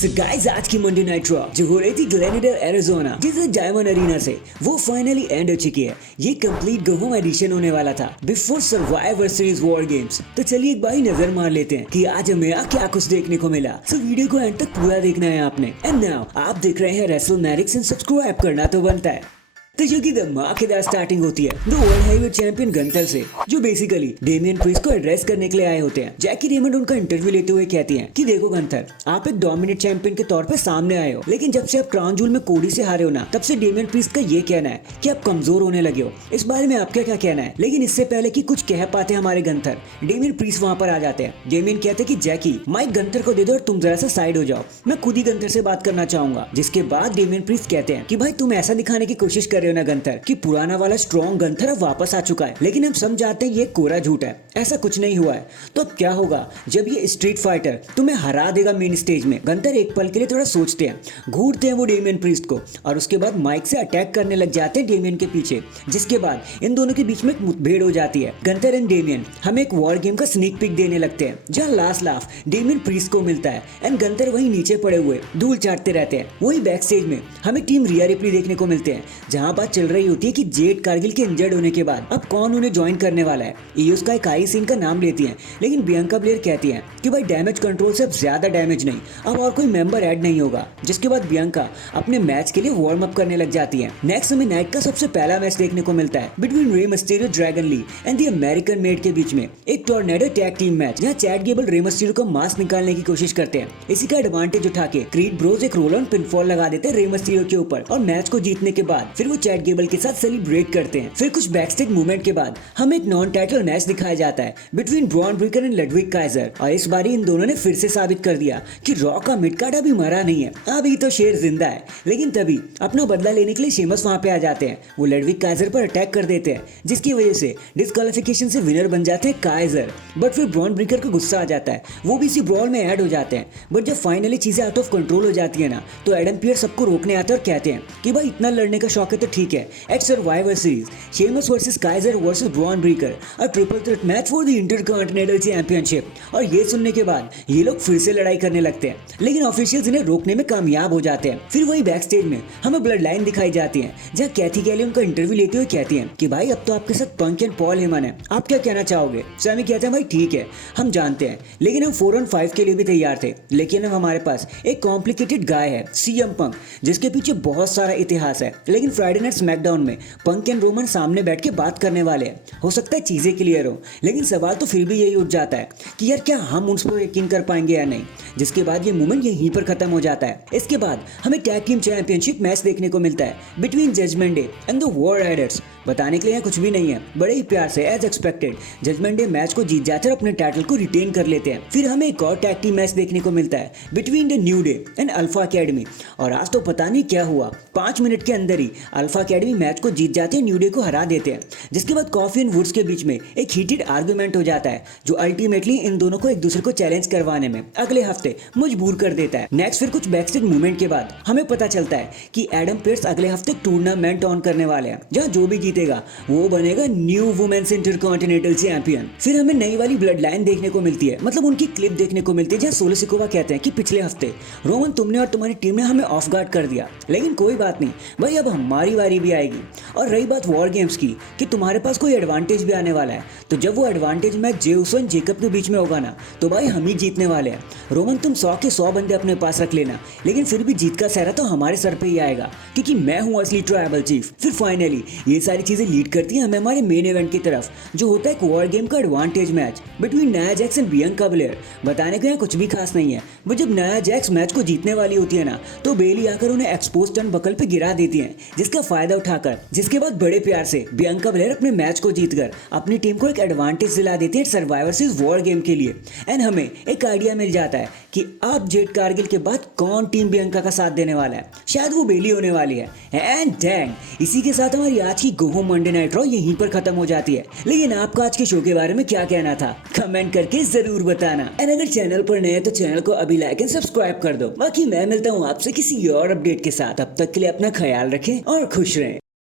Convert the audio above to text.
So guys, आज की Monday night raw जो हो रही थी ग्लेनेडर एरिजोना जिसे डायमंड अरीना से, वो फाइनली एंड हो चुकी है। ये कंप्लीट गो होम एडिशन होने वाला था before survivor series war games. तो चलिए एक बार नजर मार लेते हैं कि आज हमें क्या कुछ देखने को मिला। सो वीडियो को एंड तक पूरा देखना है आपने। एंड नाउ आप देख रहे हैं रेसलमैनिक्स एंड सब्सक्राइब करना तो बनता है। तो जो कि धमाकेदार स्टार्टिंग होती है the world heavyweight champion Gunther से, जो बेसिकली डेमियन प्रीस्ट को एड्रेस करने के लिए आए होते हैं। जैकी रेमंड उनका इंटरव्यू लेते हुए कहती हैं कि देखो गंथर, आप एक डोमिनेट चैंपियन के तौर पे सामने आए हो, लेकिन जब से आप क्राउन जूल में कोडी से हारे हो ना, तब से डेमियन प्रीस्ट का ये कहना है कि आप कमजोर होने लगे हो। इस बारे में आपका क्या कहना है? लेकिन इससे पहले कि कुछ कह पाते हमारे गंथर, डेमियन प्रीस्ट वहां पर आ जाते हैं। डेमियन कहते हैं कि जैकी, माइक गंथर को दे दो और तुम जरा सा साइड हो जाओ, मैं खुद ही गंथर से बात करना चाहूंगा। जिसके बाद डेमियन प्रीस्ट कहते हैं कि भाई तुम ऐसा दिखाने की कोशिश कर रहे हो ना गंथर कि पुराना वाला स्ट्रॉन्ग गंथर अब वापस आ चुका है, लेकिन हम समझ जाते हैं ये कोरा झूठ है, ऐसा कुछ नहीं हुआ है। तो अब क्या होगा जब ये स्ट्रीट फाइटर तुम्हें हरा देगा मेन स्टेज में? गंथर एक पल के लिए थोड़ा सोचते हैं, घूरते हैं वो डेमियन प्रीस्ट को, और उसके बाद माइक से अटैक करने लग जाते हैं डेमियन के पीछे। जिसके बाद इन दोनों के बीच में एक मुठभेड़ हो जाती है। गंथर एंड डेमियन हमें एक वॉर गेम का स्नीक पिक देने लगते हैं, जहाँ लास्ट लाफ डेमियन प्रीस्ट को मिलता है एंड गंथर वहीं नीचे पड़े हुए धूल चाटते रहते हैं। वहीं बैक स्टेज में हमें टीम रिया रिप्ली देखने को मिलते हैं, जहाँ बात चल रही होती है कि जेड कारगिल के इंजर्ड होने के बाद अब कौन उन्हें ज्वाइन करने वाला है। ईओ स्काई काई सिंह का नाम लेती हैं, लेकिन बियांका ब्लेयर कहती हैं कि भाई डैमेज कंट्रोल से अब ज्यादा डैमेज नहीं, अब और कोई मेंबर ऐड नहीं होगा। जिसके बाद बियांका अपने मैच के लिए वार्म अप करने लग जाती हैं। नेक्स्ट हमें नाइट का सबसे पहला मैच देखने को मिलता है between Rey Mysterio, Dragon Lee and the American Made के बीच में, एक टॉर्नेडो टैग टीम मैच, जहां चैट गेबल रे मिस्टीरियो का मास्क निकालने की कोशिश करते हैं। इसी का एडवांटेज उठा के क्रीड ब्रोज एक रोल ऑन पिनफॉल लगा देते हैं रे मिस्टीरियो के ऊपर, और मैच को जीतने के बाद फिर वो चैट गेबल के साथ सेलिब्रेट करते हैं। फिर कुछ बैकस्टेज मूवमेंट के बाद हमें एक नॉन टाइटल मैच दिखाया जाता है between Bron Breakker and Ludwig Kaiser, और इस बारी इन दोनों ने फिर से साबित कर दिया कि रॉ का मिड कार्ड अभी मरा नहीं है, अभी तो शेर जिंदा है। लेकिन तभी अपना बदला लेने के लिए शेमस वहां पे आ जाते हैं। वो लडविग काइजर पर अटैक कर देते हैं, जिसकी वजह से डिस्क्वालिफिकेशन से विनर बन जाते हैं काइजर। बट फिर ब्रॉन ब्रेकर को गुस्सा आ जाता है, वो भी इसी ब्रॉल में ऐड हो जाते हैं। बट जब फाइनली चीजें आउट ऑफ कंट्रोल हो जाती है ना, तो एडम पियर्स सबको रोकने आते हैं और कहते हैं कि भाई इतना लड़ने का शौक है तो ठीक है, at Survivor Series Sheamus versus Kaiser versus Bron Breakker, a triple threat match for the Intercontinental Championship. और ये सुनने के बाद ये लोग फिर से लड़ाई करने लगते हैं, लेकिन ऑफिशियल्स इन्हें रोकने में कामयाब हो जाते हैं। फिर वही बैक स्टेज में हमें ब्लड लाइन दिखाई जाती है, जहाँ कैथी कैली उनका इंटरव्यू लेते हुए कहती हैं कि भाई अब तो आपके साथ पंक एंड पॉल हेमन है, आप क्या कहना चाहोगे? सैमी कहते हैं भाई ठीक है, हम जानते हैं, लेकिन हम 4-on-5 के लिए भी तैयार थे, लेकिन अब हमारे पास एक कॉम्प्लिकेटेड गाय है, सीएम पंक, जिसके पीछे बहुत सारा इतिहास है। लेकिन फ्राइडे नाइट स्मैकडाउन में पंक एंड रोमन सामने बैठ के बात करने वाले हैं, हो सकता है चीजें क्लियर हो, लेकिन सवाल तो फिर भी यही उठ जाता है कि यार क्या हम उन पर यकीन कर पाएंगे या नहीं। जिसके बाद ये मूवमेंट यहीं पर खत्म हो जाता है। इसके बाद हमें टैग टीम चैंपियनशिप मैच देखने को मिलता है between Judgment Day and the War Raiders. बताने के लिए यहाँ कुछ भी नहीं है, बड़े ही प्यार से as expected Judgment Day match को जीत जाकर अपने टाइटल को रिटेन कर लेते हैं। फिर हमें एक और टैग टीम मैच देखने को मिलता है between the new day and alpha academy, और आज तो पता नहीं क्या हुआ, 5 मिनट के अंदर ही अल्फा अकेडमी मैच को जीत जाते हैं, न्यू डे को हरा देते हैं। जिसके बाद कॉफी एंड वुड्स के बीच में एक हीटेड आर्गुमेंट हो जाता है, जो अल्टीमेटली इन दोनों को एक दूसरे को चैलेंज करवाने में अगले हफ्ते मजबूर कर देता है। नेक्स्ट फिर कुछ बैकस्टेज मूवमेंट के बाद हमें पता चलता है कि एडम पेयर्स अगले हफ्ते टूर्नामेंट ऑन करने वाले हैं, जहां जो भी जीतेगा वो बनेगा न्यू वुमेन्स इंटरकॉन्टिनेंटल चैंपियन। फिर हमें नई वाली ब्लड लाइन देखने को मिलती है, मतलब उनकी क्लिप देखने को मिलती है, जहाँ सोलो सिकोवा कहते हैं कि पिछले हफ्ते रोमन तुमने और तुम्हारी टीम ने हमें ऑफ गार्ड कर दिया, लेकिन कोई बात नहीं भाई, अब हमारी बारी भी आएगी। और रही बात वॉर गेम्स की कि तुम्हारे पास कोई एडवांटेज भी आने वाला है, तो जब वो एडवांटेज मैच जेउस और जेकब के बीच में होगा ना, तो भाई हम ही जीतने वाले हैं। रोमन तुम 100 के 100 बंदे अपने पास रख लेना, लेकिन फिर भी जीत का सहरा तो हमारे सर पे ही आएगा, क्योंकि मैं हूँ असली ट्राइबल चीफ। फिर फाइनली ये सारी चीजें लीड करती हैं हमें हमारे मेन इवेंट की तरफ, जो होता है एक वॉर गेम का advantage match between Nia Jax and Bianca Blair. बताने का यहाँ कुछ भी खास नहीं है, बट जब नाया जैक्स मैच को जीतने वाली होती है ना, तो बेली आकर उन्हें एक्सपोज टर्न बकल पे गिरा देती है, जिसका फायदा उठाकर जिसके बाद बड़े प्यार से बियांका ब्लेयर अपने मैच को जीतकर अपनी टीम को एक एडवांटेज दिला देती है सर्वाइवर सीरीज वॉर गेम के लिए। एंड हमें एक आइडिया मिल जाता है कि अब जेड कारगिल के बाद कौन टीम बियांका का साथ देने वाला है, शायद वो बेली होने वाली है। एंड डैंग, इसी के साथ हमारी आज की go home Monday night raw यहीं पर खत्म हो जाती है। लेकिन आपका आज के शो के बारे में क्या कहना था, कमेंट करके जरूर बताना। एंड अगर चैनल पर नए हैं तो चैनल को अभी लाइक एंड सब्सक्राइब कर दो। बाकी मैं मिलता हूँ आपसे किसी और अपडेट के साथ, अब तक के लिए अपना ख्याल रखें और खुश रहें।